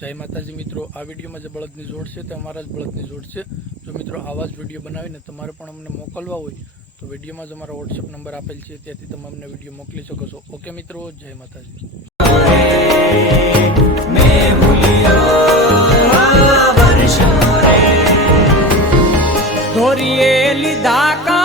જય માતાજી મિત્રો, આ વિડીયોમાં જે બળદની જોડ છે તે અમારા જ બળદની જોડ છે. જો મિત્રો આવા જ વીડિયો બનાવીને તમારે પણ અમને મોકલવા હોય, તો વિડીયોમાં જ અમારો વોટ્સએપ નંબર આપેલ છે, ત્યાંથી તમે અમને વીડિયો મોકલી શકો છો. ઓકે મિત્રો, જય માતાજી. ધોરીએ લીધા